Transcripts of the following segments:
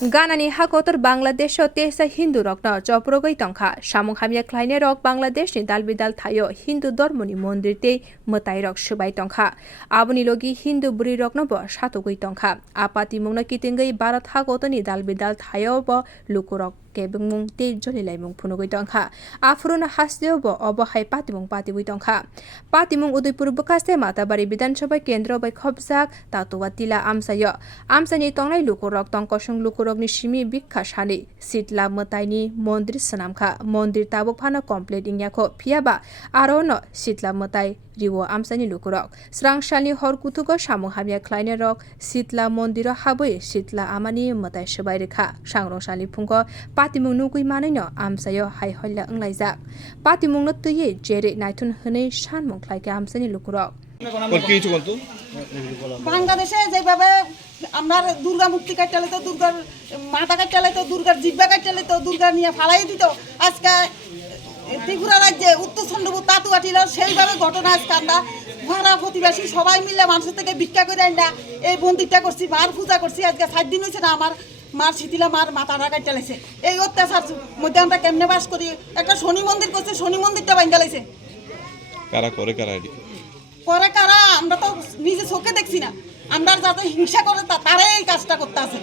Ganani hakotor Bangladesh tesa Hindu rokno joprogoi tongkha samung hamya khlaine rok Bangladesh ni dalbidal thayo Hindu dormoni mondir te mwtai rok swbai tongkha aboni logi Hindu buri rokno bo satogoi tongkha apati mungno kitingei Bharat hakotoni dalbidal thayo bo lukurok kebungmung te jolilaimung phunugoi tongkha afruna hasdeo bo obohai patimung tongkha patimung Udaipur bakaste matabari Bidhan Sabha kendro bai khobjak tatuwa tila amsayo amsani tongnai lukurok tongkosung lukurok ni simi bikha sani sitla mwtai ni mondir sanamkha mondir tabuk phano complete ingyakho phiaba arono sitla mwtai riwo amsani lukurok srangshani horkutugo samung hamya khlaine rok sitla mondiro haboi sitla amani mwtai swbai rekha sangrongshani phungko patimung nugui manaino amsayo haihola unglaijak patimungno tuye jere naithun hne sanmung khlaike amsani lukurok বাংলাদেশে যেভাবে আমরা দুর্গা মূর্তি কাটলে তো দুর্গার মাথা কাটলে তো দুর্গার জিব্বা কাটলে তো দুর্গা নিয়ে ফালাই দিত আজকে ত্রিপুরা রাজ্যে উত্তরচন্দ্রপুর তাতুয়াটিরা সেইভাবে ঘটনা আজকে আমরা ভাড়া প্রতিবাসী সবাই মিলে মানুষের থেকে ভিক্ষা করে না এই মন্দিরটা করছি মার পূজা করছি আজকে 7 দিন হয়েছে না আমার মার শীতলা মার মাথাটা কাটলেছে এই অত্যাচার মধ্যে আমরা কেমনে বাস করি একটা শনি মন্দির করছে শনি মন্দিরটা ভাঙা লাইছে কারা করে কারা আমরা তো নিজে চোখে দেখছি না আমরা যারা হিংসা করে তারাই এই কাজটা করতে আছে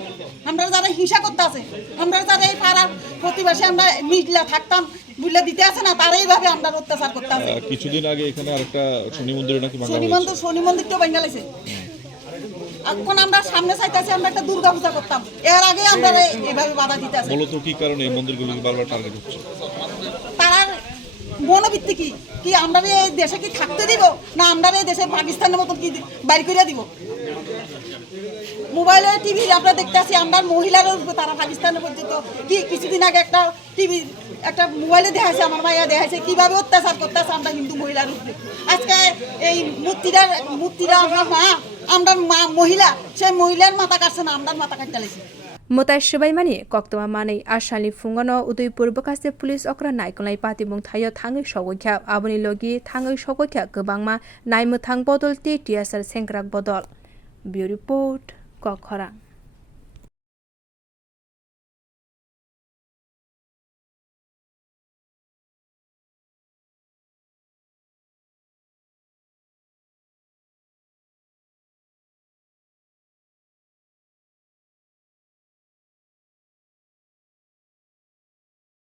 আমরা যারা হিংসা করতে আছে আমরা যারা এই পাড়ার প্রতিবাসী আমরা মিটলা থাকতাম বুঝলে দিতে আছে না তারাই এইভাবে আমরা অত্যাচার করতে আছে কিছুদিন আগে এখানে আরেকটা শনি মন্দির নাকি ভাঙা হয়েছে শনি মন্দিরটা ভাঙা লাইছে এখন আমরা সামনে চাইতেছি আমরা একটা দুর্গা পূজা করতাম এর আগে আমরা এইভাবে বাধা দিতে আছে মূলত কি কারণে এই মন্দিরগুলো বারবার টার্গেট হচ্ছে তার মনোবৃত্তি কি আমরা এই দেশে কি থাকতে দিব না আমরা এই দেশে পাকিস্তানের মতো কি বাইর করে দিব মোবাইলে টিভি আমরা দেখতে আছি আমরা মহিলার তারা পাকিস্তানের পর্যন্ত কি কিছুদিন আগে একটা টিভি একটা মোবাইলে দেখাইছে আমার মাইয়া দেখাইছে কিভাবে অত্যাচার করতেছে আমরা হিন্দু মহিলার উপরে আজকে এই মূর্তিরা আমরা মহিলা সেই মহিলার মাথা কাটছে না আমরা মাথা কাটতে লাগছে mwtai swbai mani koktoma manei asali fungono Udaipur bakaste police okra naikolai patimung thayo thangai sogokha aboni logi thangai sogokha gobangma naimmuthang bodol te tiasar sengkrak bodol bureau report kokhara।